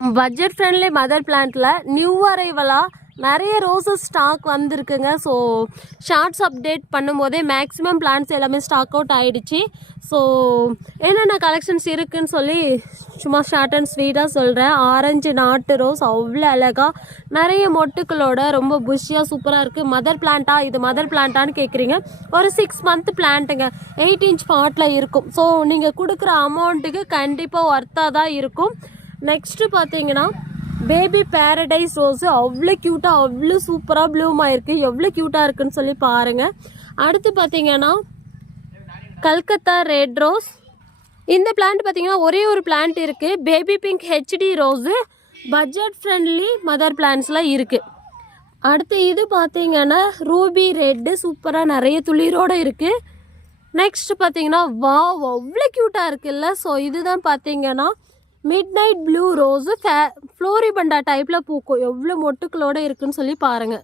Budget friendly mother பிளான்ட்டில் new அரைவலாக நிறைய roses stock வந்திருக்குங்க. So shorts update பண்ணும்போதே மேக்ஸிமம் பிளான்ட்ஸ் எல்லாமே ஸ்டாக் அவுட் ஆகிடுச்சு. ஸோ என்னென்ன கலெக்ஷன்ஸ் இருக்குதுன்னு சொல்லி சும்மா ஷார்ட் அண்ட் ஸ்வீட்டாக சொல்கிறேன். ஆரஞ்சு நாட்டு ரோஸ் அவ்வளோ அழகாக நிறைய மொட்டுக்களோட ரொம்ப புஷ்ஷியாக சூப்பராக இருக்குது. மதர் பிளான்ட்டா, இது மதர் பிளான்ட்டான்னு கேட்குறீங்க. ஒரு 6 மந்த் பிளான்ட்டுங்க, 8 inch பாட்டில் இருக்கும். ஸோ நீங்கள் கொடுக்குற அமௌண்ட்டுக்கு கண்டிப்பாக ஒர்த்தாக தான் இருக்கும். நெக்ஸ்ட்டு பார்த்தீங்கன்னா பேபி பேரடைஸ் ரோஸு அவ்வளோ க்யூட்டாக அவ்வளோ சூப்பராக ப்ளூம் ஆயிருக்கு. எவ்வளோ க்யூட்டாக இருக்குன்னு சொல்லி பாருங்கள். அடுத்து பார்த்தீங்கன்னா கல்கத்தா ரெட் ரோஸ். இந்த பிளான்ட் பார்த்தீங்கன்னா ஒரே ஒரு பிளான்ட் இருக்குது. Baby pink HD rose budget friendly mother பிளான்ட்ஸில் இருக்குது. அடுத்து இது பார்த்தீங்கன்னா ரூபி ரெட்டு சூப்பராக நிறைய துளிரோடு இருக்குது. நெக்ஸ்ட் பார்த்தீங்கன்னா வாவ் அவ்வளோ க்யூட்டாக இருக்குல்ல. ஸோ இதுதான் பார்த்தீங்கன்னா mid night blue rose floribunda டைப்பில் பூக்கும். எவ்வளோ மொட்டுக்களோடு இருக்குன்னு சொல்லி பாருங்கள்.